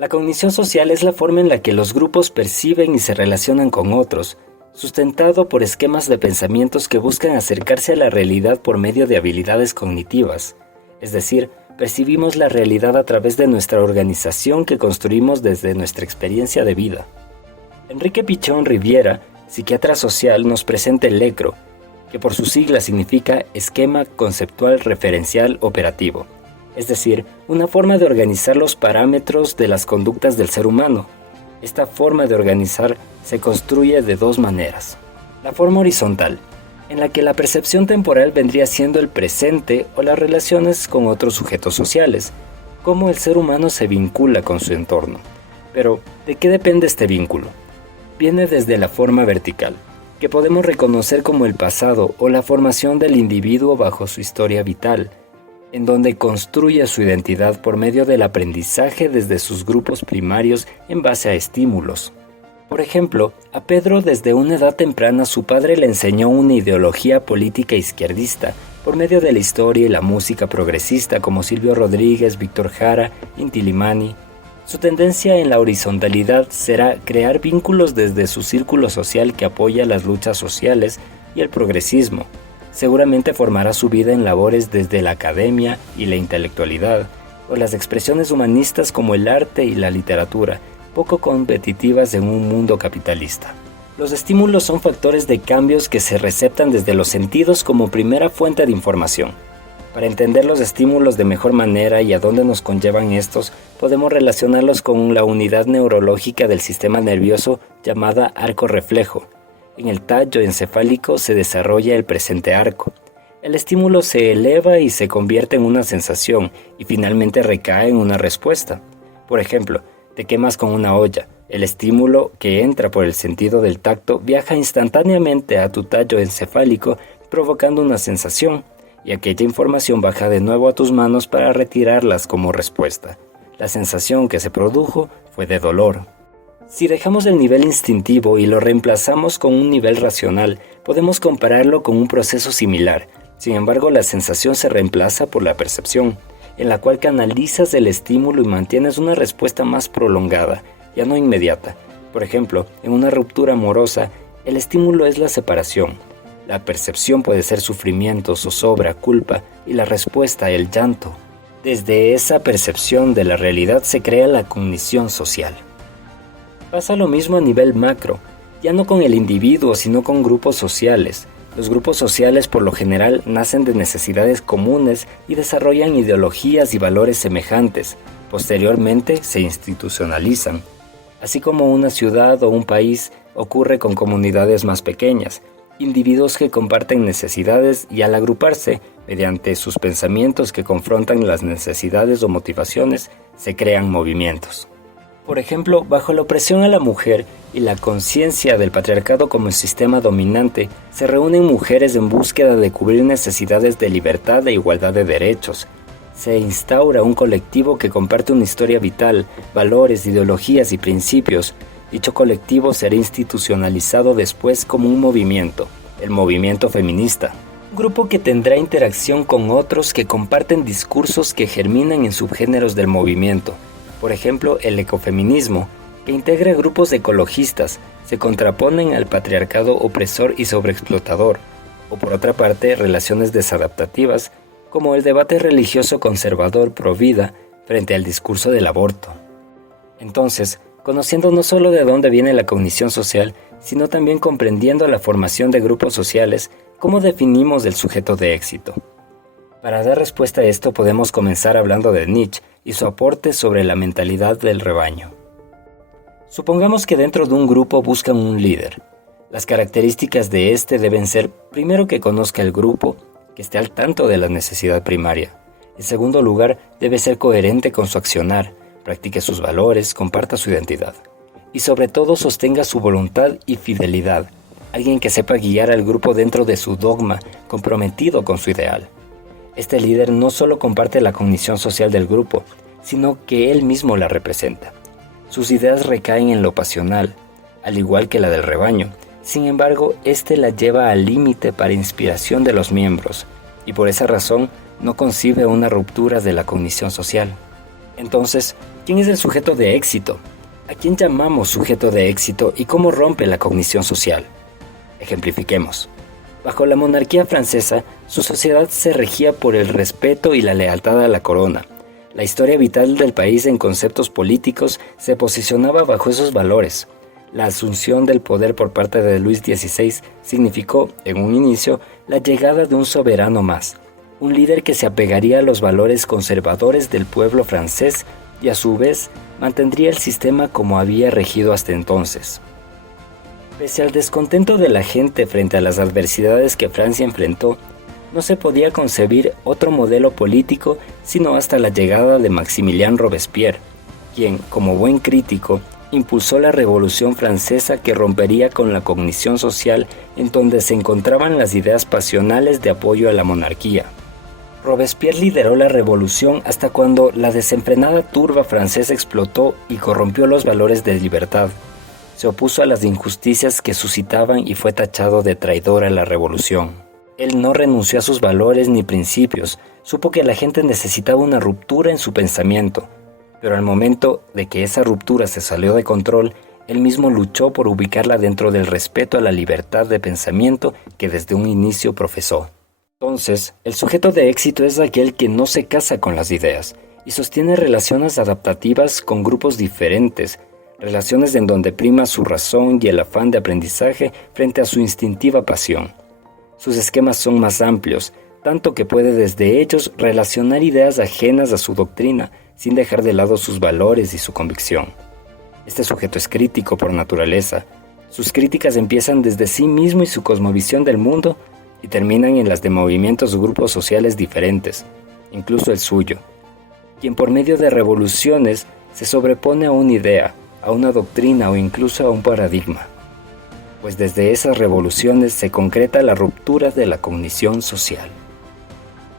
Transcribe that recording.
La cognición social es la forma en la que los grupos perciben y se relacionan con otros, sustentado por esquemas de pensamientos que buscan acercarse a la realidad por medio de habilidades cognitivas. Es decir, percibimos la realidad a través de nuestra organización que construimos desde nuestra experiencia de vida. Enrique Pichón Riviera, psiquiatra social, nos presenta el ECRO, que por sus siglas significa Esquema Conceptual Referencial Operativo, es decir, una forma de organizar los parámetros de las conductas del ser humano. Esta forma de organizar se construye de dos maneras. La forma horizontal, en la que la percepción temporal vendría siendo el presente o las relaciones con otros sujetos sociales, cómo el ser humano se vincula con su entorno. Pero, ¿de qué depende este vínculo? Viene desde la forma vertical, que podemos reconocer como el pasado o la formación del individuo bajo su historia vital, en donde construye su identidad por medio del aprendizaje desde sus grupos primarios en base a estímulos. Por ejemplo, a Pedro desde una edad temprana su padre le enseñó una ideología política izquierdista por medio de la historia y la música progresista como Silvio Rodríguez, Víctor Jara, Inti Illimani. Su tendencia en la horizontalidad será crear vínculos desde su círculo social que apoya las luchas sociales y el progresismo. Seguramente formará su vida en labores desde la academia y la intelectualidad, o las expresiones humanistas como el arte y la literatura, poco competitivas en un mundo capitalista. Los estímulos son factores de cambios que se receptan desde los sentidos como primera fuente de información. Para entender los estímulos de mejor manera y a dónde nos conllevan estos, podemos relacionarlos con la unidad neurológica del sistema nervioso llamada arco reflejo. En el tallo encefálico se desarrolla el presente arco. El estímulo se eleva y se convierte en una sensación y finalmente recae en una respuesta. Por ejemplo, te quemas con una olla. El estímulo que entra por el sentido del tacto viaja instantáneamente a tu tallo encefálico provocando una sensación y aquella información baja de nuevo a tus manos para retirarlas como respuesta. La sensación que se produjo fue de dolor. Si dejamos el nivel instintivo y lo reemplazamos con un nivel racional, podemos compararlo con un proceso similar. Sin embargo, la sensación se reemplaza por la percepción, en la cual canalizas el estímulo y mantienes una respuesta más prolongada, ya no inmediata. Por ejemplo, en una ruptura amorosa, el estímulo es la separación. La percepción puede ser sufrimiento, zozobra, culpa y la respuesta el llanto. Desde esa percepción de la realidad se crea la cognición social. Pasa lo mismo a nivel macro, ya no con el individuo, sino con grupos sociales. Los grupos sociales por lo general nacen de necesidades comunes y desarrollan ideologías y valores semejantes. Posteriormente se institucionalizan. Así como una ciudad o un país ocurre con comunidades más pequeñas, individuos que comparten necesidades y al agruparse, mediante sus pensamientos que confrontan las necesidades o motivaciones, se crean movimientos. Por ejemplo, bajo la opresión a la mujer y la conciencia del patriarcado como sistema dominante, se reúnen mujeres en búsqueda de cubrir necesidades de libertad e igualdad de derechos. Se instaura un colectivo que comparte una historia vital, valores, ideologías y principios. Dicho colectivo será institucionalizado después como un movimiento, el movimiento feminista. Un grupo que tendrá interacción con otros que comparten discursos que germinan en subgéneros del movimiento. Por ejemplo, el ecofeminismo, que integra grupos ecologistas, se contraponen al patriarcado opresor y sobreexplotador, o por otra parte, relaciones desadaptativas, como el debate religioso conservador pro vida frente al discurso del aborto. Entonces, conociendo no solo de dónde viene la cognición social, sino también comprendiendo la formación de grupos sociales, ¿cómo definimos el sujeto de éxito? Para dar respuesta a esto podemos comenzar hablando de Nietzsche y su aporte sobre la mentalidad del rebaño. Supongamos que dentro de un grupo buscan un líder. Las características de este deben ser, primero, que conozca el grupo, que esté al tanto de la necesidad primaria. En segundo lugar, debe ser coherente con su accionar, practique sus valores, comparta su identidad. Y sobre todo sostenga su voluntad y fidelidad, alguien que sepa guiar al grupo dentro de su dogma, comprometido con su ideal. Este líder no solo comparte la cognición social del grupo, sino que él mismo la representa. Sus ideas recaen en lo pasional, al igual que la del rebaño. Sin embargo, este la lleva al límite para inspiración de los miembros, y por esa razón no concibe una ruptura de la cognición social. Entonces, ¿quién es el sujeto de éxito? ¿A quién llamamos sujeto de éxito y cómo rompe la cognición social? Ejemplifiquemos. Bajo la monarquía francesa, su sociedad se regía por el respeto y la lealtad a la corona. La historia vital del país en conceptos políticos se posicionaba bajo esos valores. La asunción del poder por parte de Luis XVI significó, en un inicio, la llegada de un soberano más, un líder que se apegaría a los valores conservadores del pueblo francés y a su vez mantendría el sistema como había regido hasta entonces. Pese al descontento de la gente frente a las adversidades que Francia enfrentó, no se podía concebir otro modelo político sino hasta la llegada de Maximilien Robespierre, quien, como buen crítico, impulsó la Revolución Francesa que rompería con la cognición social en donde se encontraban las ideas pasionales de apoyo a la monarquía. Robespierre lideró la revolución hasta cuando la desenfrenada turba francesa explotó y corrompió los valores de libertad. Se opuso a las injusticias que suscitaban y fue tachado de traidor a la revolución. Él no renunció a sus valores ni principios, supo que la gente necesitaba una ruptura en su pensamiento, pero al momento de que esa ruptura se salió de control, él mismo luchó por ubicarla dentro del respeto a la libertad de pensamiento que desde un inicio profesó. Entonces, el sujeto de éxito es aquel que no se casa con las ideas y sostiene relaciones adaptativas con grupos diferentes, relaciones en donde prima su razón y el afán de aprendizaje frente a su instintiva pasión. Sus esquemas son más amplios, tanto que puede desde ellos relacionar ideas ajenas a su doctrina sin dejar de lado sus valores y su convicción. Este sujeto es crítico por naturaleza. Sus críticas empiezan desde sí mismo y su cosmovisión del mundo y terminan en las de movimientos o grupos sociales diferentes, incluso el suyo, quien por medio de revoluciones se sobrepone a una idea, a una doctrina o incluso a un paradigma, pues desde esas revoluciones se concreta la ruptura de la cognición social.